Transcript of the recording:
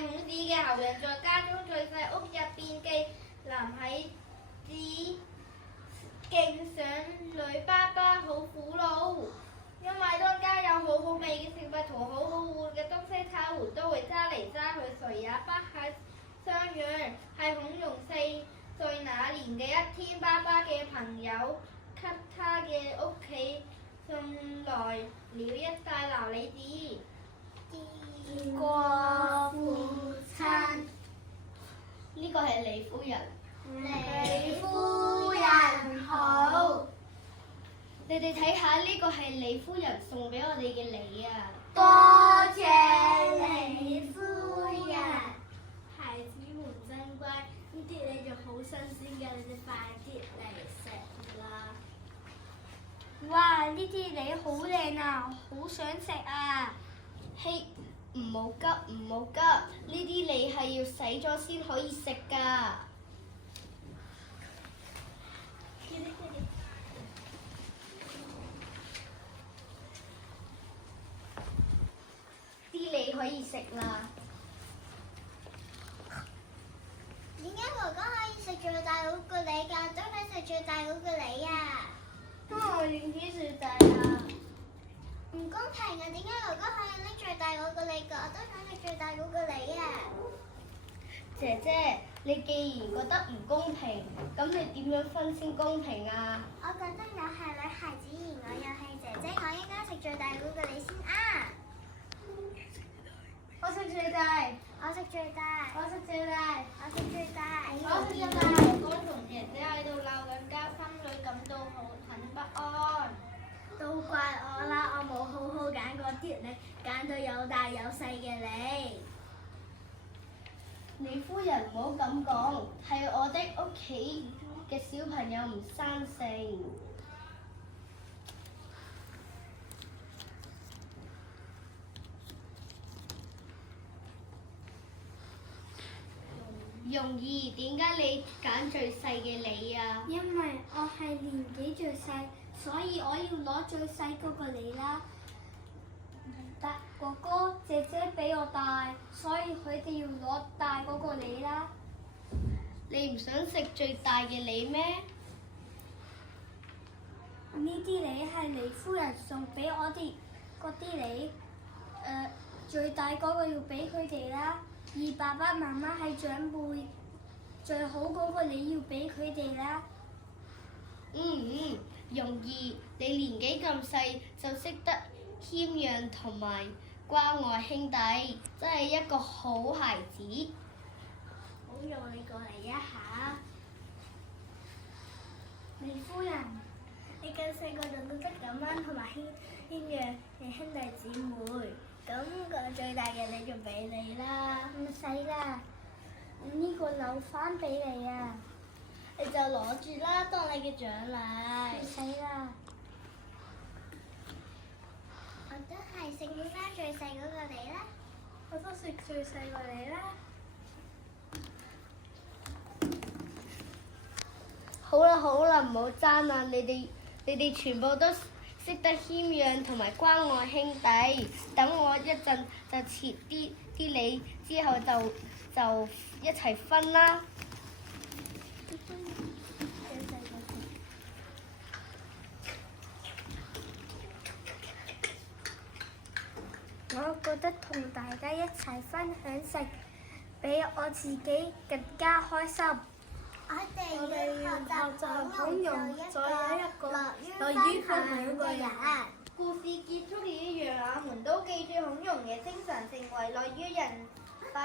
係孔子嘅後人，在家中最細屋入邊嘅男孩子敬上女爸爸好苦惱，因為當家有好好味嘅食物同好好玩嘅東西，他們都會揸嚟揸去，誰也不肯相讓。係孔融4歲那年嘅一天，爸爸嘅朋友給他嘅屋企送來了一塊琉璃紙。見過父親，呢個係李夫人。李夫人好。你哋睇下呢個係李夫人送俾我哋嘅禮啊！多謝李夫人。孩子們真乖，呢啲你就好新鮮㗎，你哋快啲嚟食啦！哇！呢啲梨好靚啊，好想食啊！嘿，唔好急，唔好急，呢啲梨係要洗咗先可以食㗎。啲梨可以食啦。點解哥哥可以食最大嗰個梨㗎？都想食最大嗰個梨啊！因為我年紀最大啊！唔公平啊！點解哥哥可以拎最大嗰個梨㗎？我都想食最大嗰個梨啊！姐姐，你既然覺得唔公平，咁你點樣分先公平啊？我覺得我係女孩子，而我又係姐姐，我應該食最大嗰個梨先啊！我食最大，我食最大，我食最大，我食最大，我食最大。哥哥同姐姐喺度鬧緊交，心裏感到很不安。都怪我啦！我冇好好揀嗰啲梨，揀到有大有細嘅梨。李夫人唔好咁講，係我的屋企嘅小朋友唔生性。容易，點解你揀最細嘅梨啊？因為我係年紀最細，所以我要攞最細嗰個梨啦。但哥哥姐姐比我大，所以佢哋要攞大嗰個梨啦。你唔想食最大嘅梨咩？呢啲梨係李夫人送俾我哋嗰啲梨，最大嗰個要俾佢哋啦。而爸爸媽媽係長輩，最好嗰個梨要俾佢哋啦。容易，你年紀咁細就識得謙讓同埋關愛兄弟，真係一個好孩子。好讓你過嚟一下，李夫人，你咁細個就懂得感恩同埋謙讓你兄弟姊妹，咁個最大嘅梨就俾你啦。唔使啦，呢個留翻俾你啊。你就攞住啦，當你嘅獎勵。唔使啦。我都係食翻最細嗰個梨啦。我都食最細個梨啦。好啦，唔好爭啦！你哋全部都識得謙讓同埋關愛兄弟。等我一陣就切啲梨，之後就一齊分啦。我覺得同大家一齊分享食，比我自己更加開心。我哋要學習孔融，再有一個樂於分享嘅人。故事結束了，讓我們都記住孔融嘅精神，成為樂於人吧。